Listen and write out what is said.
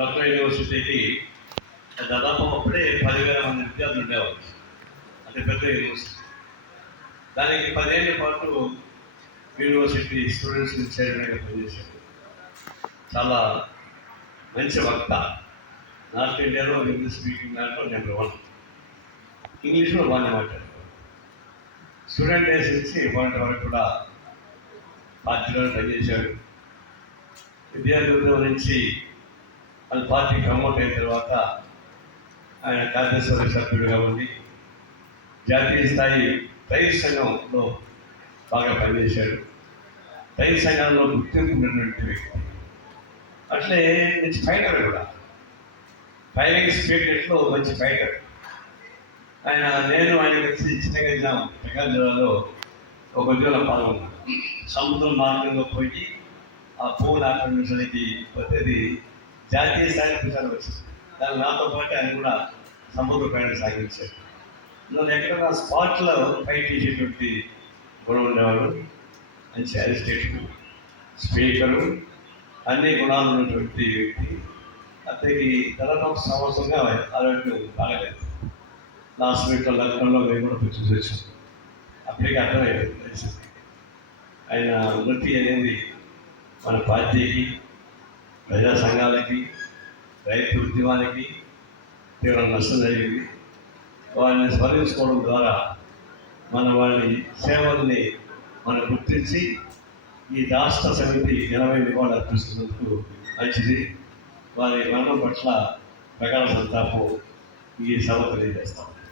లక్నో యూనివర్సిటీకి దాదాపు అప్పుడే పదివేల మంది విద్యార్థులు ఉండేవారు అంటే పెద్ద యూనివర్సిటీ. దానికి పదేళ్ళ పాటు యూనివర్సిటీ స్టూడెంట్స్ చైర్మన్గా పనిచేశాడు చాలా మంచి వక్త. నార్త్ ఇండియాలో ఇంగ్లీష్ స్పీకింగ్ దాంట్లో నెంబర్ వన్. ఇంగ్లీష్లో బాగానే మాట్లాడారు స్టూడెంట్ డేస్ నుంచి ఇవాళ వరకు కూడా పార్టీలో పనిచేశాడు. విద్యార్థి నుంచి అది పార్టీ ప్రమోట్ అయిన తర్వాత ఆయన కార్యదర్శి సభ్యుడుగా ఉండి జాతీయ స్థాయి రైతు సంఘంలో బాగా పనిచేశాడు. రైతు సంఘంలో గుర్తింపు ఉన్నటువంటి వ్యక్తి. అట్లే మంచి ఫైటర్ కూడా. ఫైరింగ్ స్పీడ్లో మంచి ఫైటర్. ఆయన నేను ఆయన కలిసి చిన్నగా ప్రకాశం జిల్లాలో ఒక ఉద్యోగంలో పాల్గొన్నాను సముద్రం మార్గంలో పోయి ఆ పువ్వులు ఆక్రమించడానికి వచ్చేది జాతీయ స్థాయి ప్రచారం వచ్చింది. దాన్ని నాతో పాటు ఆయన కూడా సముద్ర ప్రయాణం సాగించారు. నన్ను ఎక్కడ స్పాట్లో ఫైట్ చేసేటువంటి గుణం ఉండేవాడు మంచి అరిస్టేషన్ స్పీకరు అన్ని గుణాలు ఉన్నటువంటి వ్యక్తి. అతనికి దాదాపు సంవత్సరంగా ఆరోగ్యం బాగలేదు. లాస్ట్ వీక్లో లక్నోలో మేము కూడా పోయి చూసి వచ్చాం. అప్పటికి అర్థమయ్యేది. ఆయన వృత్తి అనేది మన పార్టీకి ప్రజా సంఘాలకి రైతు ఉద్యమానికి తీవ్ర నష్టం జరిగింది. వాళ్ళని స్మరించుకోవడం ద్వారా మన వాళ్ళ సేవల్ని మనం గుర్తించి ఈ రాష్ట్ర సమితి ఎనభై నివాళులు అర్పిస్తున్నందుకు మంచిది. వారి మరణం పట్ల ప్రగాఢ సంతాపం ఈ సభ తెలియజేస్తాం.